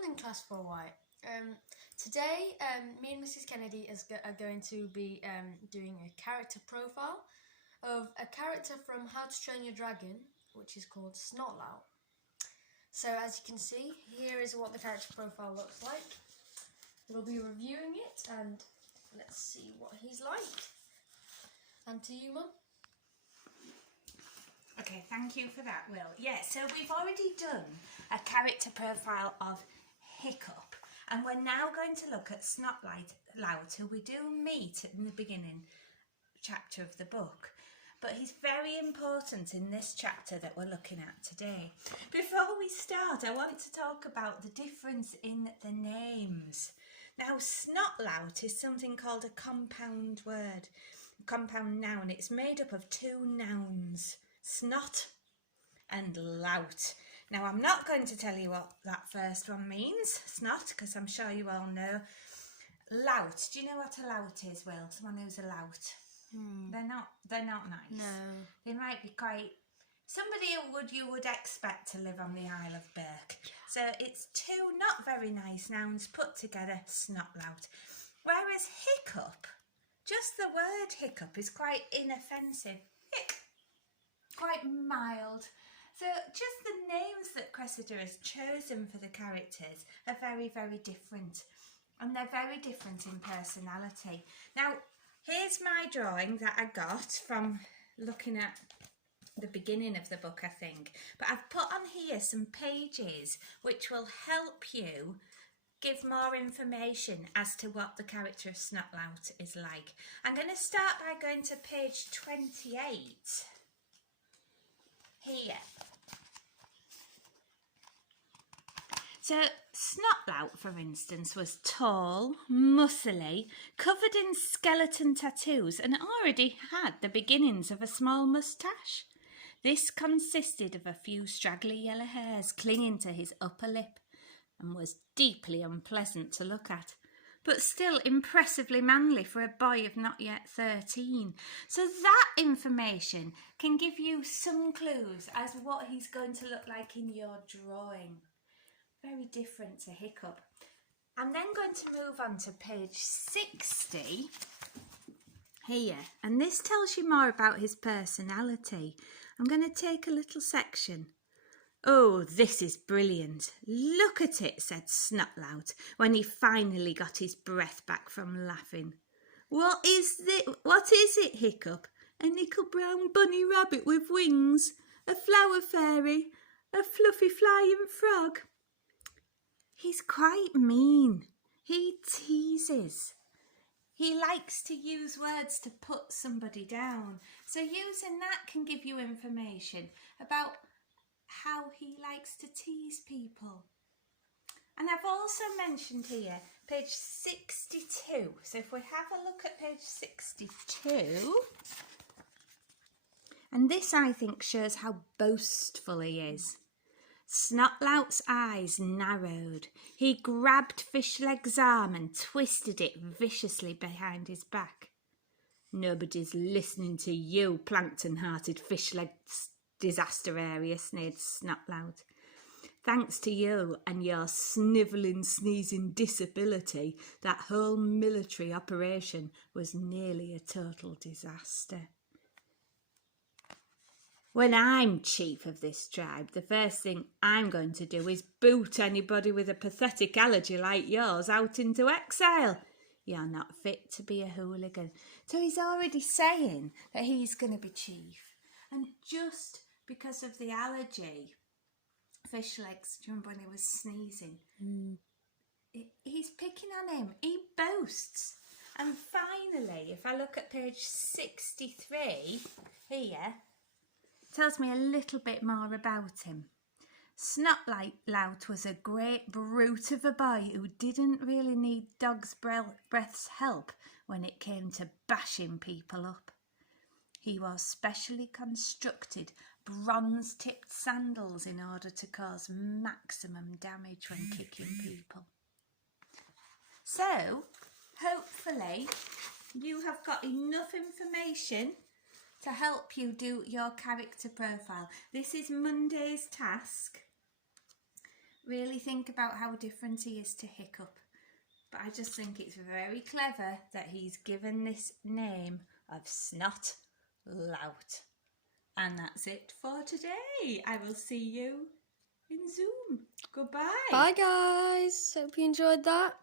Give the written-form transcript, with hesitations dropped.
Morning, class 4Y. Today, me and Mrs. Kennedy are going to be doing a character profile of a character from How to Train Your Dragon, which is called Snotlout. So as you can see, here is what the character profile looks like. We'll be reviewing it and let's see what he's like. And to you, Mum. Okay, thank you for that, Will. Yeah, so we've already done a character profile of Hiccup, and we're now going to look at Snotlout, who we do meet in the beginning chapter of the book. But he's very important in this chapter that we're looking at today. Before we start, I want to talk about the difference in the names. Now, Snotlout is something called a compound word, compound noun. It's made up of two nouns, snot and lout. Now, I'm not going to tell you what that first one means, snot, because I'm sure you all know. Lout, do you know what a lout is, Will? Someone who's a lout. They're not nice. No. They might be quite somebody you would expect to live on the Isle of Berk. So it's two not very nice nouns put together, Snotlout. Whereas Hiccup, just the word hiccup is quite inoffensive. Hic, quite mild. So just the names that Cressida has chosen for the characters are very, very different. And they're very different in personality. Now, here's my drawing that I got from looking at the beginning of the book, I think. But I've put on here some pages which will help you give more information as to what the character of Snotlout is like. I'm going to start by going to page 28. Here. So Snotlout, for instance, was tall, muscly, covered in skeleton tattoos and already had the beginnings of a small moustache. This consisted of a few straggly yellow hairs clinging to his upper lip and was deeply unpleasant to look at, but still impressively manly for a boy of not yet 13. So that information can give you some clues as to what he's going to look like in your drawing. Very different to Hiccup. I'm then going to move on to page 60 here, and this tells you more about his personality. I'm going to take a little section. "Oh, this is brilliant. Look at it," said Snotlout when he finally got his breath back from laughing. What is it, Hiccup? A nickel brown bunny rabbit with wings? A flower fairy? A fluffy flying frog? He's quite mean. He teases. He likes to use words to put somebody down. So using that can give you information about how he likes to tease people. And I've also mentioned here page 62. So if we have a look at page 62, and this I think shows how boastful he is. Snotlout's eyes narrowed. He grabbed Fishleg's arm and twisted it viciously behind his back. "Nobody's listening to you, plankton-hearted Fishleg's disaster area," sneered Snotlout. "Thanks to you and your snivelling, sneezing disability, that whole military operation was nearly a total disaster. When I'm chief of this tribe, the first thing I'm going to do is boot anybody with a pathetic allergy like yours out into exile. You're not fit to be a hooligan." So he's already saying that he's going to be chief. And just because of the allergy, Fishlegs, do you remember when he was sneezing? He's picking on him. He boasts. And finally, if I look at page 63 here, tells me a little bit more about him. Snotlout was a great brute of a boy who didn't really need Dog's Breath's help when it came to bashing people up. He wore specially constructed bronze-tipped sandals in order to cause maximum damage when kicking people. So, hopefully, you have got enough information to help you do your character profile. This is Monday's task. really think about how different he is to Hiccup. But I just think it's very clever that he's given this name of Snotlout. And that's it for today. I will see you in Zoom. Goodbye. Bye guys. Hope you enjoyed that.